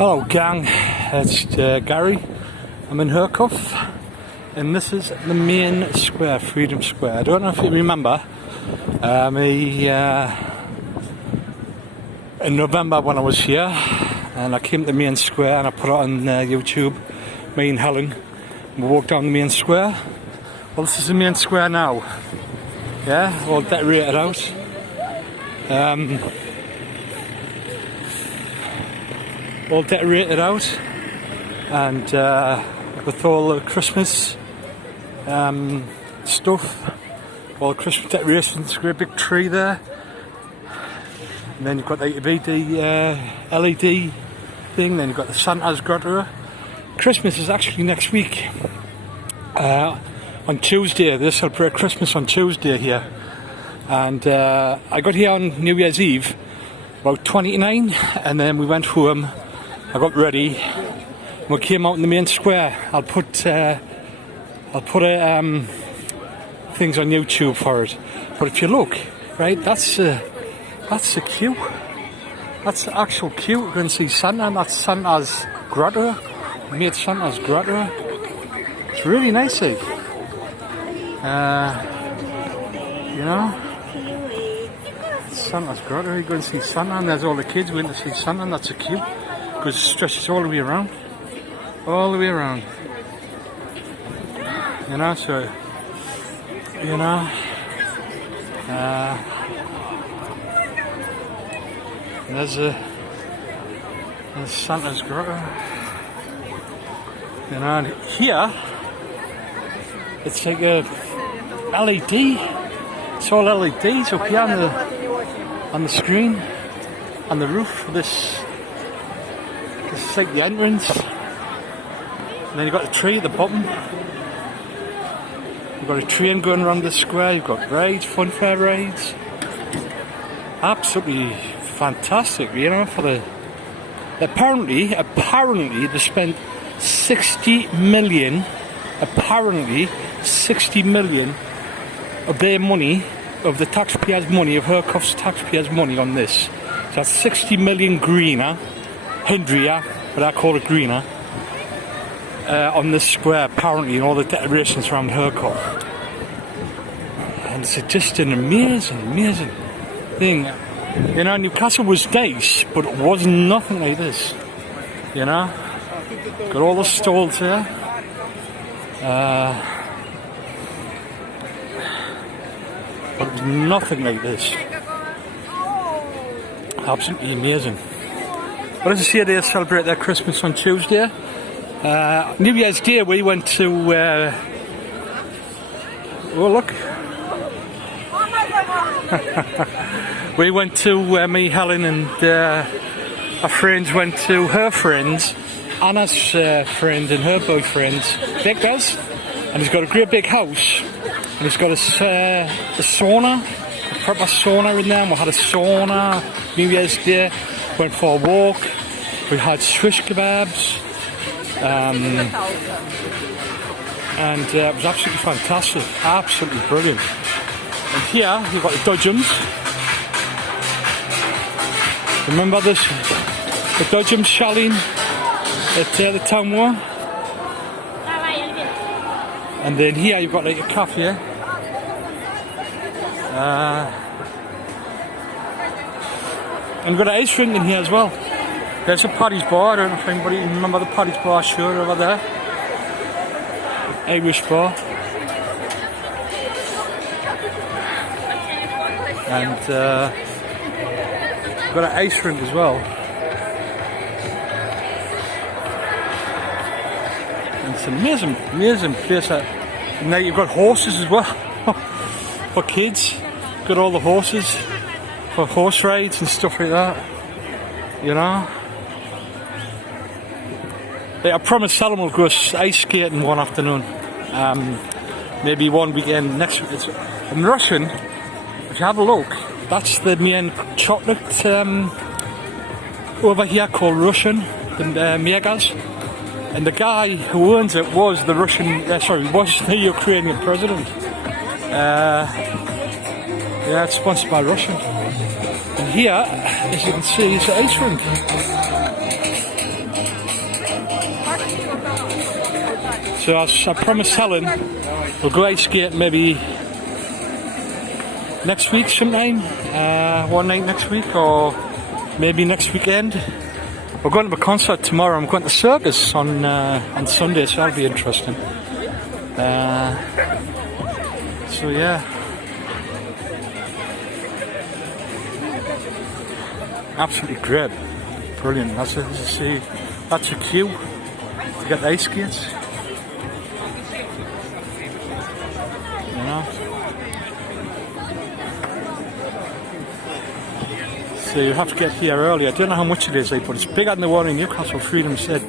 Hello gang, it's Gary. I'm in Kharkov and this is the main square, Freedom Square. I don't know if you remember in November when I was here and I came to the main square and I put it on YouTube, me and Helen. We walked down the main square. Well, this is the main square now. Yeah, all decorated out. All decorated out and with all the Christmas stuff, all the Christmas decorations, great big tree there, and then you've got the LED thing, then you've got the Santa's grotto. Christmas is actually next week, on Tuesday. They celebrate Christmas on Tuesday here, and I got here on New Year's Eve about 29, and then we went home. I got ready. We came out in the main square. I'll put things on YouTube for it. But if you look, right, that's the queue. That's the actual queue. You can see Santa, and that's Santa's grotto. We made Santa's grotto. It's really nice, eh? You know, Santa's grotto. You go and see Santa, and there's all the kids waiting to see Santa, and that's a queue. Because it stretches all the way around. All the way around. You know, so, you know, there's Santa's grotto. You know, and here, it's like a LED. It's all LEDs up here on the screen, on the roof of this. This is like the entrance, and then you've got the tree at the bottom. You've got a train going around the square. You've got rides, funfair rides. Absolutely fantastic, you know. For the apparently they spent 60 million. Apparently 60 million of their money, of the taxpayers' money, of Kharkov's taxpayers' money on this. So that's 60 million greener. Hundria, but I call it greener, on this square apparently, and all the decorations around Kharkov. And it's just an amazing thing. You know, Newcastle was nice, but it was nothing like this. You know, got all the stalls here. But it was nothing like this. Absolutely amazing. But as I say, they celebrate their Christmas on Tuesday. New Year's Day we went to, oh look. We went to, me, Helen and our friends went to her friends, Anna's friend and her boyfriend's, Victor's. And he's got a great big house. And he's got a sauna, a proper sauna in there. And we had a sauna New Year's Day. Went for a walk, we had swish kebabs, and it was absolutely fantastic, absolutely brilliant. And here you've got the Dodgems. Remember this? The Dodgems Shaleen at the town war. And then here you've got like a cafe. And we've got an ice rink in here as well. There's a Paddy's Bar. I don't know if anybody remember the Paddy's Bar shirt over there. Irish bar. And we've got an ice rink as well. And it's an amazing place. And now you've got horses as well for kids. Got all the horses. For horse rides and stuff like that, you know. I promised Salem will go ice skating one afternoon, maybe one weekend next week. In Russian, if you have a look, that's the main chocolate over here called Russian, the Megas. And the guy who owns it was the was the Ukrainian president. Yeah, it's sponsored by Russian. And here, as you can see, is the ice rink. So I promised Helen we'll go ice skate maybe next week sometime, one night next week or maybe next weekend. We're going to a concert tomorrow. I'm going to Circus on Sunday, so that'll be interesting. So yeah, absolutely great, brilliant. That's a queue to get the ice skates. You know. So you have to get here early. I don't know how much it is, like, but it's bigger than the one in Newcastle Freedom said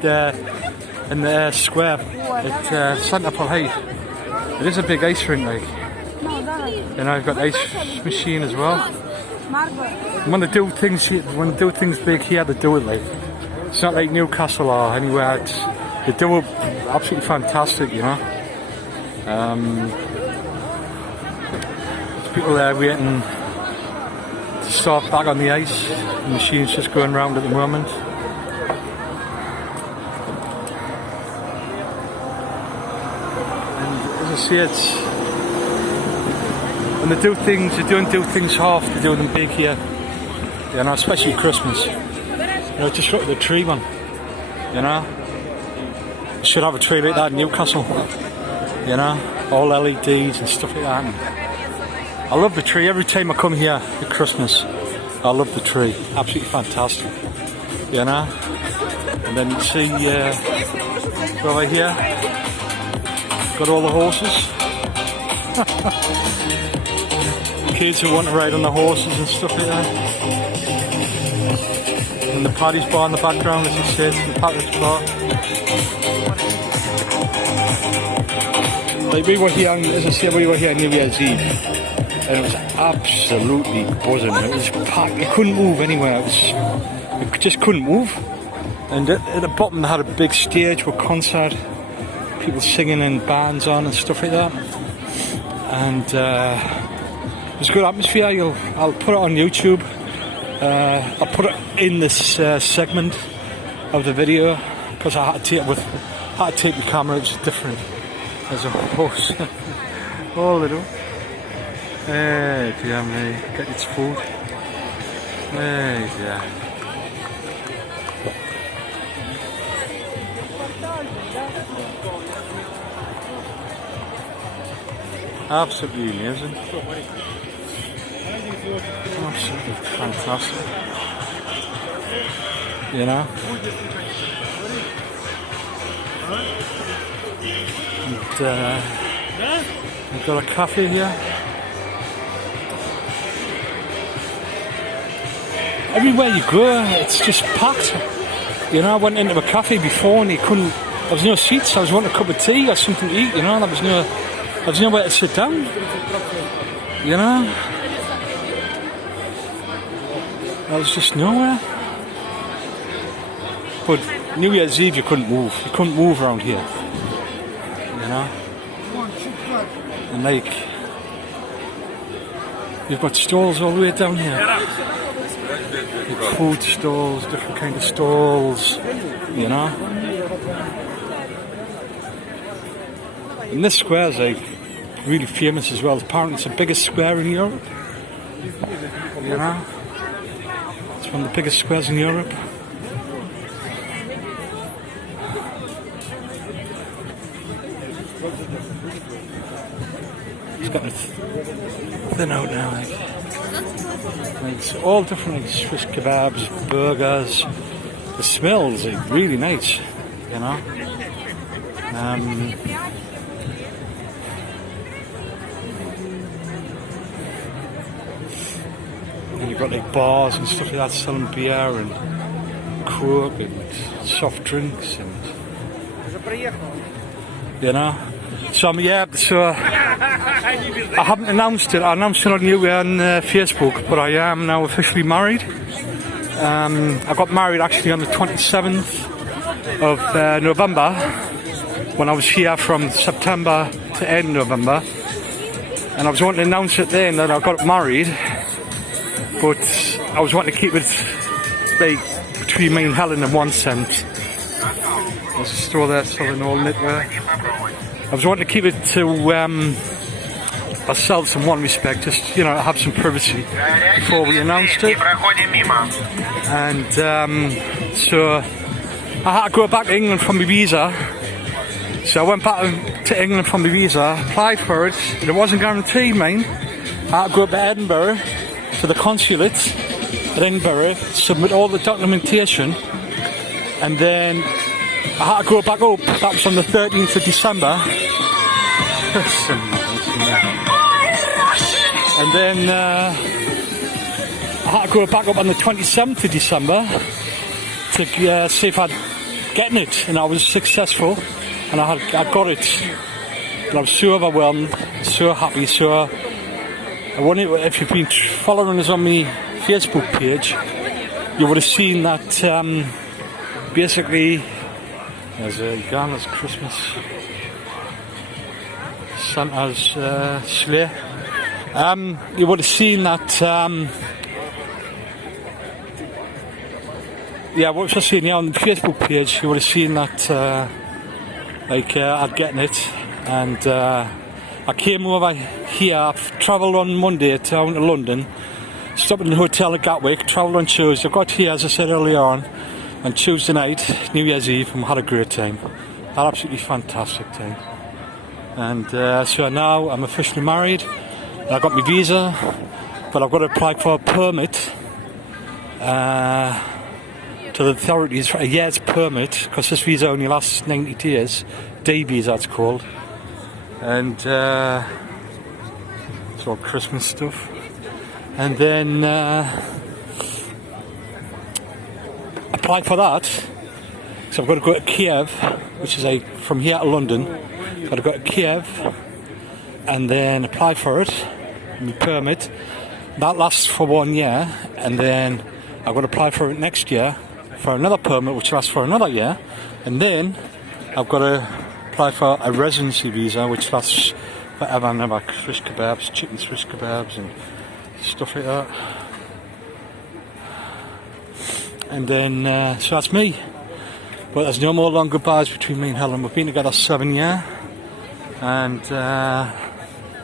in the square at Centerpool Height. It is a big ice rink, like. You know, I've got the ice machine as well. When they do things big here, they do it like. It's not like Newcastle or anywhere. They do it absolutely fantastic, you know. There's people there waiting to start back on the ice. The machine's just going round at the moment. And as I say, it's when they do things, they don't do things half, they do them big here. You know, especially Christmas. You know, just look at the tree one. You know, you should have a tree like that in Newcastle. You know, all LEDs and stuff like that. And I love the tree. Every time I come here at Christmas, I love the tree. Absolutely fantastic. You know, and then you see over here, got all the horses. Kids who want to ride on the horses and stuff like that. And the Paddy's bar in the background, as you said, the Paddy's bar. Like we were here, as I said, we were here on New Year's Eve, and it was absolutely buzzing. It was packed. You couldn't move anywhere. You just couldn't move. And at the bottom, they had a big stage with concert, people singing and bands on and stuff like that. And it was a good atmosphere. I'll put it on YouTube. I'll put it in this segment of the video because I had to take the camera. It was different as a horse. Oh, little. Hey, dear me, get its food. Hey, dear. Absolutely amazing. Absolutely fantastic. You know? And, we've got a cafe here. Everywhere you go, it's just packed. You know, I went into a cafe before and there was no seats. I was wanting a cup of tea or something to eat, you know, there was nowhere to sit down. You know? There was just nowhere. But New Year's Eve you couldn't move. You couldn't move around here. You know? And like, you've got stalls all the way down here. Like food stalls, different kind of stalls. You know? And this square's like really famous as well. Apparently it's the biggest square in Europe. You know? It's one of the biggest squares in Europe. It's got it thin out now, like it's all different, like Swiss kebabs, burgers. The smells like really nice, you know. And you've got like bars and stuff like that selling beer and Coke and soft drinks and, you know. So yeah, so I haven't announced it. I announced it on Facebook, but I am now officially married. I got married actually on the 27th of November when I was here from September to end November, and I was wanting to announce it then that I got married, but I was wanting to keep it like between me and Helen in one sense. There's a store there selling all knitwear. I was wanting to keep it to ourselves in one respect, just, you know, have some privacy before we announced it. And so I had to go back to England from my visa. So I went back to England from my visa, applied for it, and it wasn't guaranteed, mate. I had to go to Edinburgh, to the consulate at Edinburgh, submit all the documentation, and then I had to go back up. That was on the 13th of December. And then I had to go back up on the 27th of December to see if I'd gotten it, and I was successful, and I got it. And I was so overwhelmed, so happy. So I wonder if you've been following us on my Facebook page, you would have seen that basically there's a Ghana's Christmas, Santa's sleigh. You would have seen that. What was I saying? Yeah, on the Facebook page, you would have seen that. I'd gotten it, and I came over here. I've travelled on Monday down to London, stopped in the hotel at Gatwick, travelled on Tuesday. I got here, as I said earlier on Tuesday night, New Year's Eve, and had a great time. Had an absolutely fantastic time. And so now I'm officially married. I got my visa, but I've got to apply for a permit to the authorities for a year's permit, because this visa only lasts 90 days. Day visa, it's called. And it's all Christmas stuff. And then apply for that. So I've got to go to Kiev, which is from here to London. Got to go to Kiev and then apply for it, my permit. That lasts for 1 year, and then I've got to apply for it next year for another permit, which lasts for another year, and then I've got to apply for a residency visa, which lasts forever and ever. Fish kebabs, chicken fish kebabs, and stuff like that. And then, so that's me. But there's no more long goodbyes between me and Helen. We've been together 7 years, and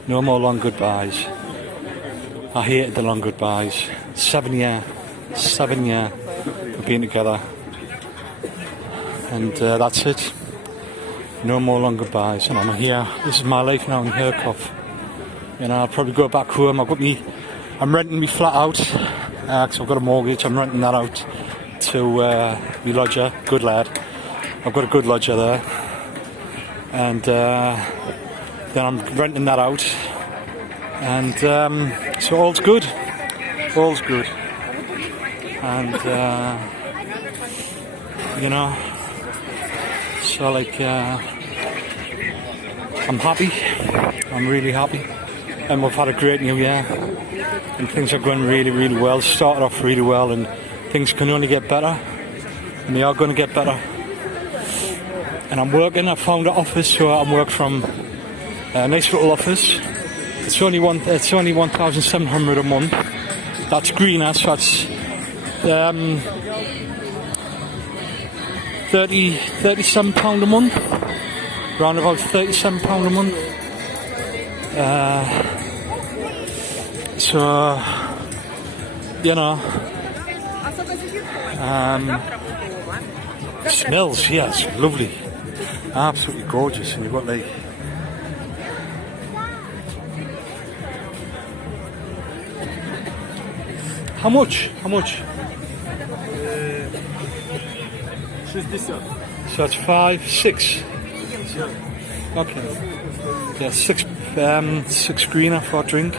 no more long goodbyes. I hated the long goodbyes. 7 years we've been together, and that's it. No more long goodbyes, and I'm here. This is my life now in Kharkov. You know, I'll probably go back home. I'm renting my flat out, because I've got a mortgage. I'm renting that out to my lodger, good lad. I've got a good lodger there, and then I'm renting that out, and so all's good, and you know, so I'm happy, I'm really happy, and we've had a great new year, and things are going really, really well. Started off really well, and things can only get better, and they are going to get better. And I'm working. I found an office, so I'm working from a nice little office. It's only 1,700 a month. That's greener, so that's 37 pound a month. Around about 37 pound a month. So you know. Smells, yes, lovely, absolutely gorgeous, and you've got how much? 60. So it's 5, 6. Okay. Yeah, 6 greener for a drink.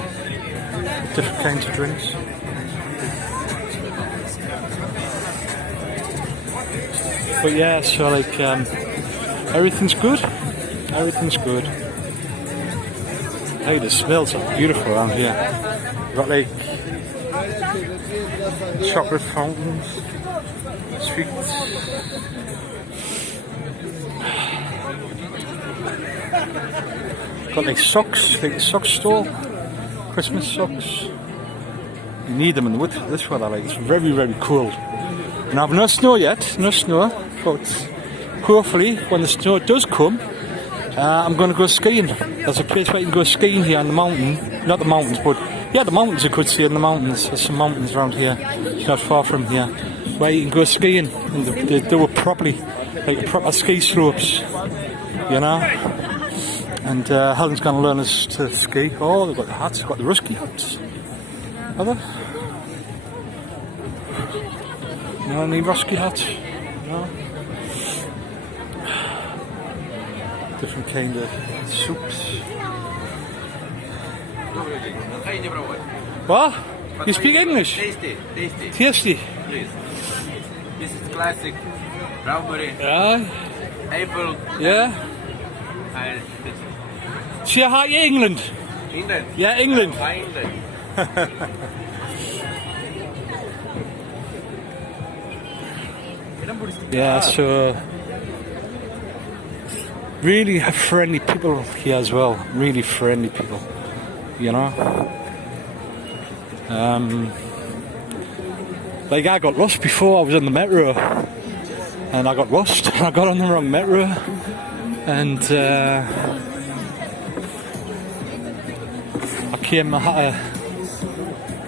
Different kinds of drinks. But yeah, so everything's good. Hey, the smells are beautiful around here. You've got chocolate fountains, sweets. Got socks, a sock store, Christmas socks. You need them in this weather, it's very, very cold. And I've no snow yet, but hopefully when the snow does come, I'm going to go skiing. There's a place where you can go skiing here on the mountain. Not the mountains, but yeah, the mountains you could see in the mountains. There's some mountains around here, not far from here, where you can go skiing. And they do it properly, like proper ski slopes, you know. And Helen's going to learn us to ski. Oh, they've got the hats, they've got the rusky hats. Are they? No, any rusky hats? No. Different kind of soups. What? You speak English? Tasty. Tasty. Please. This is classic. Strawberry. Yeah. Apple. Yeah. And Say hi to England. England. Yeah, England. Hi, England. Yeah, so really friendly people here as well. Really friendly people, you know. Like I got lost before. I was on the metro, and I got lost. I got on the wrong metro, and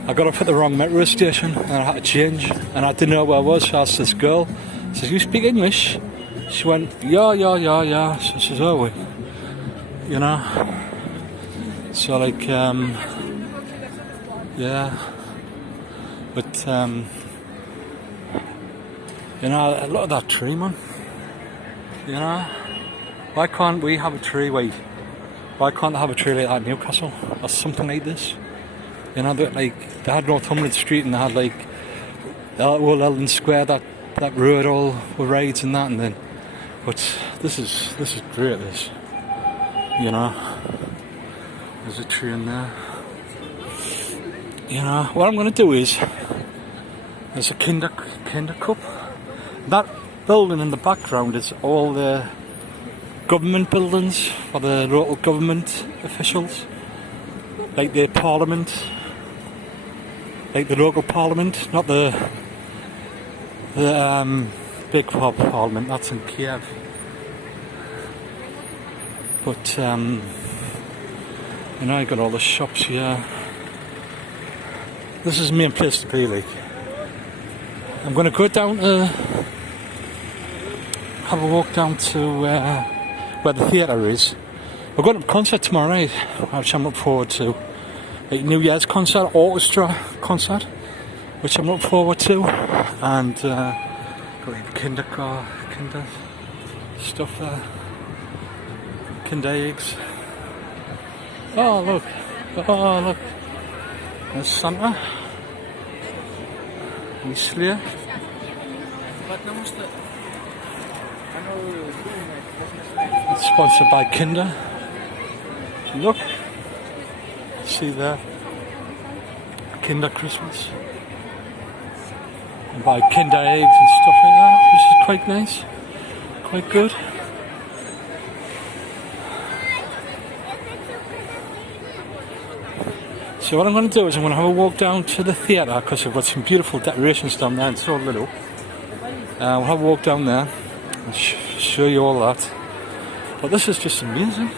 I got off at the wrong metro station, and I had to change, and I didn't know where I was. So I asked this girl. I said, "You speak English?" She went, yeah. So I says, "Oh, we," you know. So like, yeah, but you know, a lot of that tree, man. You know, why can't we have a tree? Why can't they have a tree like that in Newcastle or something like this? You know, they had Northumberland Street and they had like the old Eldon Square, that road all with rides and that, and then, but this is great. This, you know, there's a tree in there. You know, what I'm going to do is there's a kinder cup. That building in the background is all the government buildings for the local government officials, like the parliament, like the local parliament, not the big parliament. That's in Kiev. But you know, you got all the shops here. This is the main place to be. Like, I'm going to go down to have a walk down to where the theatre is. We're going to a concert tomorrow night, which I'm looking forward to. Like New Year's concert, orchestra concert, which I'm looking forward to. And got like kinder stuff there. Kinder eggs. Oh look. There's Santa. And sleigh. It's sponsored by Kinder. Look. See there. Kinder Christmas. And buy Kinder eggs and stuff like that, which is quite nice. Quite good. So what I'm going to do is I'm going to have a walk down to the theatre, because I've got some beautiful decorations down there in so little. We'll have a walk down there and show you all that. But this is just amazing.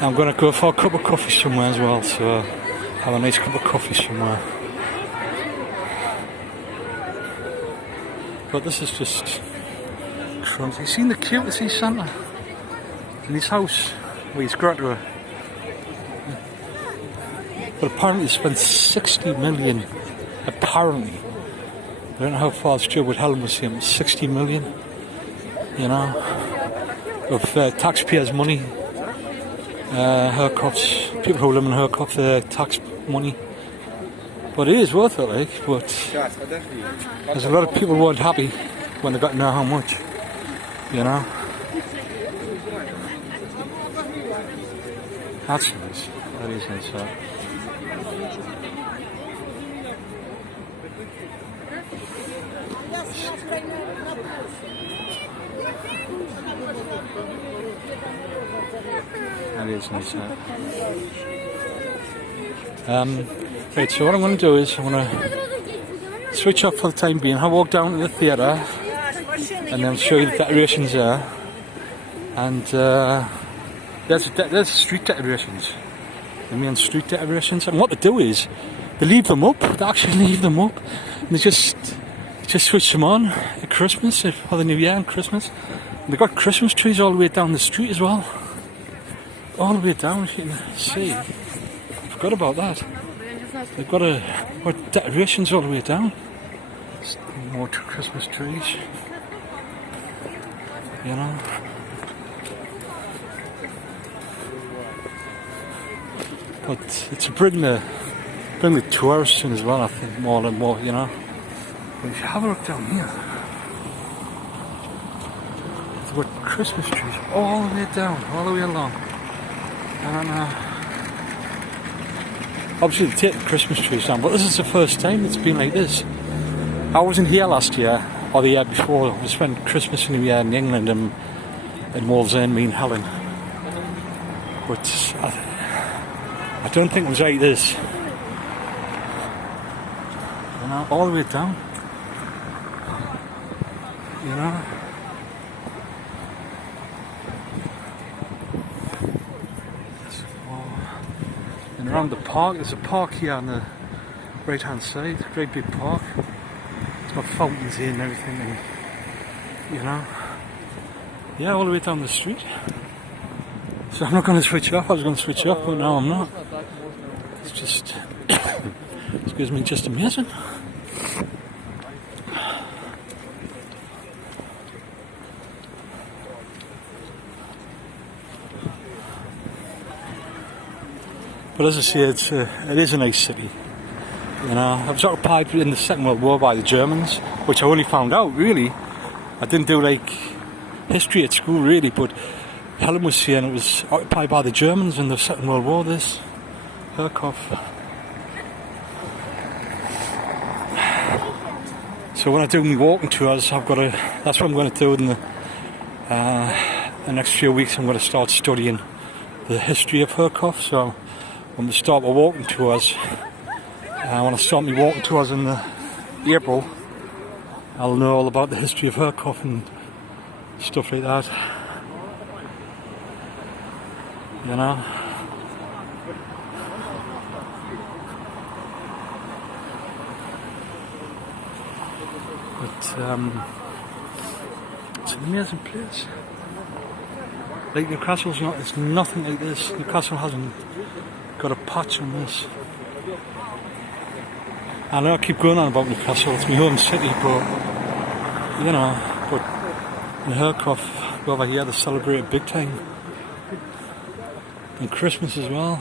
I'm going to go for a cup of coffee somewhere as well, so have a nice cup of coffee somewhere. But this is just crumbs. You've seen the queue to see Santa in his house where he's got to. But apparently he spent 60 million. Apparently. I don't know how far it's true, but Helen was saying 60 million. You know, of taxpayers' money. Kharkov's, people who live in Kharkov, their tax money. But it is worth it, like, but there's a lot of people who weren't happy when they got to know how much, you know. That's nice. That is nice, right? That is nice, right? Right, so what I'm going to do is I'm going to switch off for the time being. I'll walk down to the theatre and then show you the decorations there. And there's street decorations, the main street decorations. And what they do is they leave them up. They actually leave them up, and they just switch them on at Christmas for the New Year and Christmas. And they've got Christmas trees all the way down the street as well, all the way down. You can see. Forgot about that. They've got decorations all the way down. More Christmas trees, you know. But it's to bring the tourists in as well, I think, more and more, you know. But if you have a look down here, there's got Christmas trees all the way down, all the way along. And obviously they take the Christmas trees down, but this is the first time it's been like this. I wasn't here last year, or the year before. We spent Christmas and New Year in England and in Wallsend, me and Helen. But I don't think it was like this. You know, all the way down. You know. And around the park, there's a park here on the right hand side, a great big park. It's got fountains here and everything, and you know, yeah, all the way down the street. So I'm not going to switch off. I was going to switch off, but now I'm not. It's just, excuse me, just amazing. But as I say, it is a nice city. You know, I was occupied in the Second World War by the Germans, which I only found out, really. I didn't do like history at school, really, but Helen was saying it was occupied by the Germans in the Second World War, this Kharkov. So when I do my walking tours, that's what I'm going to do in the next few weeks. I'm going to start studying the history of Kharkov. So when we start my walking tours, when I start my walking tours in April, I'll know all about the history of Kharkov and stuff like that. You know. But it's an amazing place. Like Newcastle's not, it's nothing like this. Newcastle hasn't got a patch on this. I know I keep going on about Newcastle, it's my home city, but you know, but in Kharkov, over here they celebrate it big time. And Christmas as well.